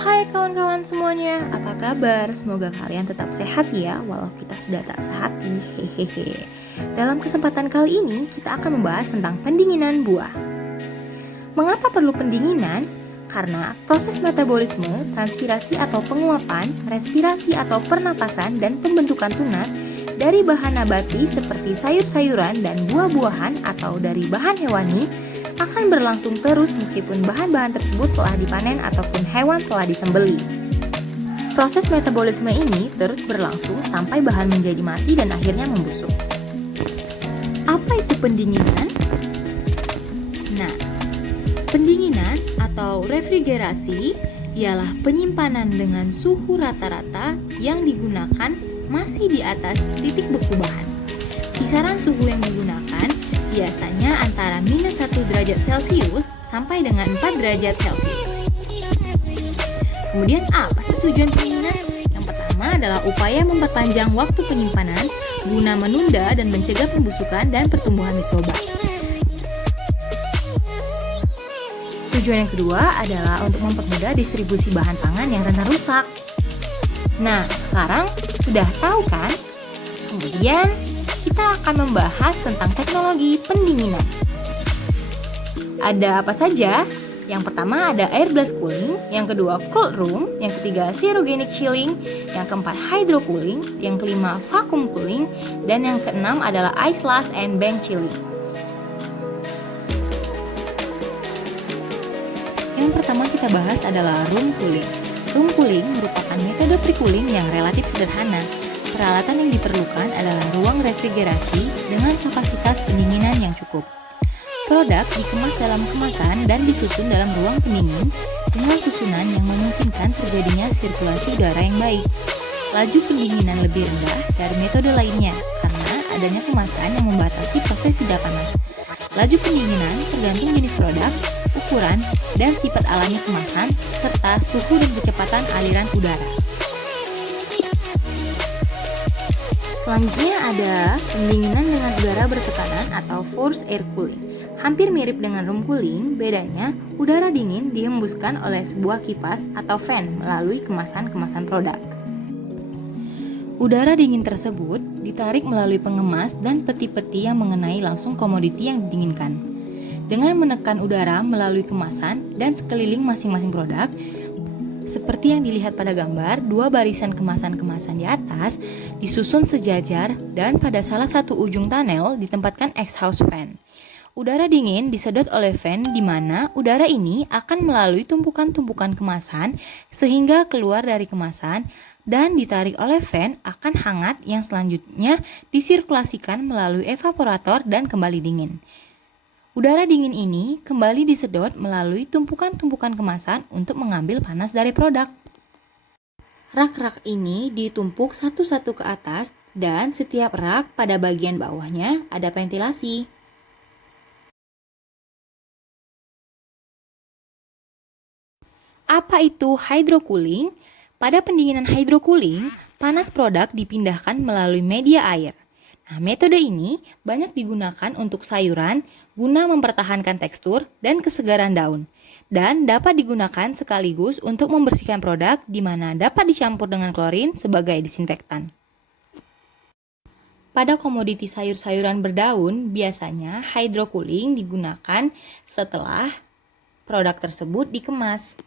Hai kawan-kawan semuanya, apa kabar? Semoga kalian tetap sehat ya, walau kita sudah tak sehati. Hehehe. Dalam kesempatan kali ini, kita akan membahas tentang pendinginan buah. Mengapa perlu pendinginan? Karena proses metabolisme, transpirasi atau penguapan, respirasi atau pernapasan, dan pembentukan tunas dari bahan nabati seperti sayur-sayuran dan buah-buahan atau dari bahan hewani akan berlangsung terus meskipun bahan-bahan tersebut telah dipanen ataupun hewan telah disembelih. Proses metabolisme ini terus berlangsung sampai bahan menjadi mati dan akhirnya membusuk. Apa itu pendinginan? Nah, pendinginan atau refrigerasi ialah penyimpanan dengan suhu rata-rata yang digunakan masih di atas titik beku bahan. Kisaran suhu yang digunakan biasanya antara -1 derajat Celcius sampai dengan 4 derajat Celcius. Kemudian apa sih tujuan pendinginan? Yang pertama adalah upaya memperpanjang waktu penyimpanan guna menunda dan mencegah pembusukan dan pertumbuhan mikroba. Tujuan yang kedua adalah untuk mempermudah distribusi bahan pangan yang rentan rusak. Nah, sekarang sudah tahu kan? Kemudian kita akan membahas tentang teknologi pendinginan. Ada apa saja? Yang pertama ada air blast cooling, yang kedua cold room, yang ketiga cryogenic chilling, yang keempat hydro cooling, yang kelima vacuum cooling, dan yang keenam adalah ice last and bank chilling. Yang pertama kita bahas adalah room cooling. Room cooling merupakan metode pre-cooling yang relatif sederhana. Peralatan yang diperlukan adalah ruang refrigerasi dengan kapasitas pendinginan yang cukup. Produk dikemas dalam kemasan dan disusun dalam ruang pendingin dengan susunan yang memungkinkan terjadinya sirkulasi udara yang baik. Laju pendinginan lebih rendah dari metode lainnya karena adanya kemasan yang membatasi proses tidak panas. Laju pendinginan tergantung jenis produk, ukuran, dan sifat alami kemasan, serta suhu dan kecepatan aliran udara. Selanjutnya ada pendinginan dengan udara bertekanan atau forced air cooling. Hampir mirip dengan room cooling, bedanya udara dingin dihembuskan oleh sebuah kipas atau fan melalui kemasan-kemasan produk. Udara dingin tersebut ditarik melalui pengemas dan peti-peti yang mengenai langsung komoditi yang didinginkan. Dengan menekan udara melalui kemasan dan sekeliling masing-masing produk, seperti yang dilihat pada gambar, dua barisan kemasan-kemasan di atas disusun sejajar dan pada salah satu ujung tunnel ditempatkan exhaust fan. Udara dingin disedot oleh fan di mana udara ini akan melalui tumpukan-tumpukan kemasan sehingga keluar dari kemasan dan ditarik oleh fan akan hangat yang selanjutnya disirkulasikan melalui evaporator dan kembali dingin. Udara dingin ini kembali disedot melalui tumpukan-tumpukan kemasan untuk mengambil panas dari produk. Rak-rak ini ditumpuk satu-satu ke atas dan setiap rak pada bagian bawahnya ada ventilasi. Apa itu hydrocooling? Pada pendinginan hydrocooling, panas produk dipindahkan melalui media air. Nah, metode ini banyak digunakan untuk sayuran guna mempertahankan tekstur dan kesegaran daun dan dapat digunakan sekaligus untuk membersihkan produk di mana dapat dicampur dengan klorin sebagai disinfektan. Pada komoditi sayur-sayuran berdaun, biasanya hydrocooling digunakan setelah produk tersebut dikemas.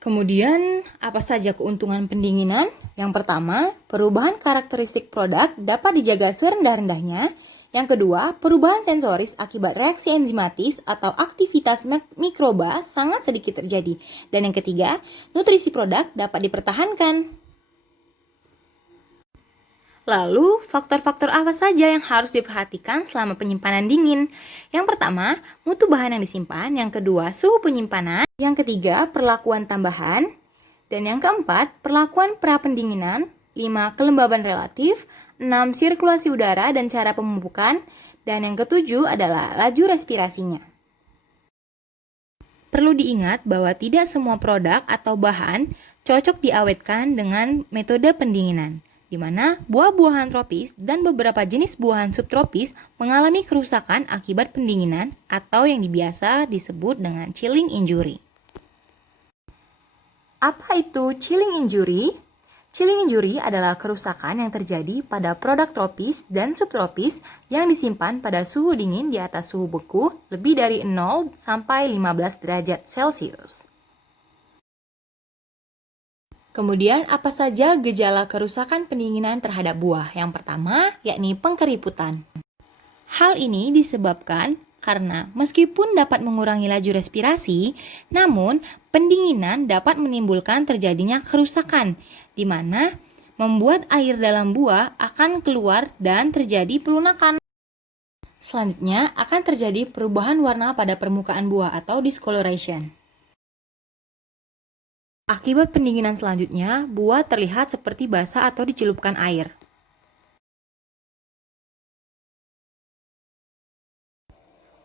Kemudian, apa saja keuntungan pendinginan? Yang pertama, perubahan karakteristik produk dapat dijaga serendah-rendahnya. Yang kedua, perubahan sensoris akibat reaksi enzimatis atau aktivitas mikroba sangat sedikit terjadi. Dan yang ketiga, nutrisi produk dapat dipertahankan. Lalu, faktor-faktor apa saja yang harus diperhatikan selama penyimpanan dingin? Yang pertama, mutu bahan yang disimpan. Yang kedua, suhu penyimpanan. Yang ketiga, perlakuan tambahan. Dan yang keempat, perlakuan pra-pendinginan. 5. Kelembaban relatif. 6. Sirkulasi udara dan cara pemupukan. Dan yang ketujuh adalah laju respirasinya. Perlu diingat bahwa tidak semua produk atau bahan cocok diawetkan dengan metode pendinginan, di mana buah-buahan tropis dan beberapa jenis buahan subtropis mengalami kerusakan akibat pendinginan atau yang biasa disebut dengan chilling injury. Apa itu chilling injury? Chilling injury adalah kerusakan yang terjadi pada produk tropis dan subtropis yang disimpan pada suhu dingin di atas suhu beku lebih dari 0 sampai 15 derajat Celcius. Kemudian, apa saja gejala kerusakan pendinginan terhadap buah? Yang pertama, yakni pengkeriputan. Hal ini disebabkan karena meskipun dapat mengurangi laju respirasi, namun pendinginan dapat menimbulkan terjadinya kerusakan, di mana membuat air dalam buah akan keluar dan terjadi pelunakan. Selanjutnya akan terjadi perubahan warna pada permukaan buah atau discoloration. Akibat pendinginan selanjutnya, buah terlihat seperti basah atau dicelupkan air.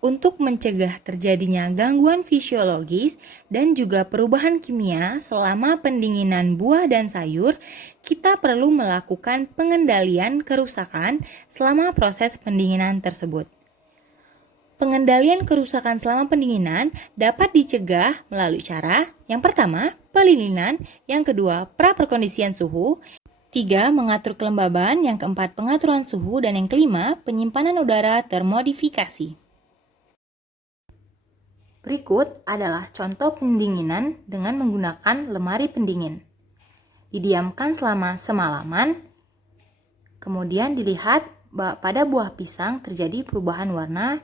Untuk mencegah terjadinya gangguan fisiologis dan juga perubahan kimia selama pendinginan buah dan sayur, kita perlu melakukan pengendalian kerusakan selama proses pendinginan tersebut. Pengendalian kerusakan selama pendinginan dapat dicegah melalui cara yang pertama, pelininan, yang kedua, pra-perkondisian suhu, tiga, mengatur kelembaban, yang keempat, pengaturan suhu, dan yang kelima, penyimpanan udara termodifikasi. Berikut adalah contoh pendinginan dengan menggunakan lemari pendingin. Didiamkan selama semalaman, kemudian dilihat pada buah pisang terjadi perubahan warna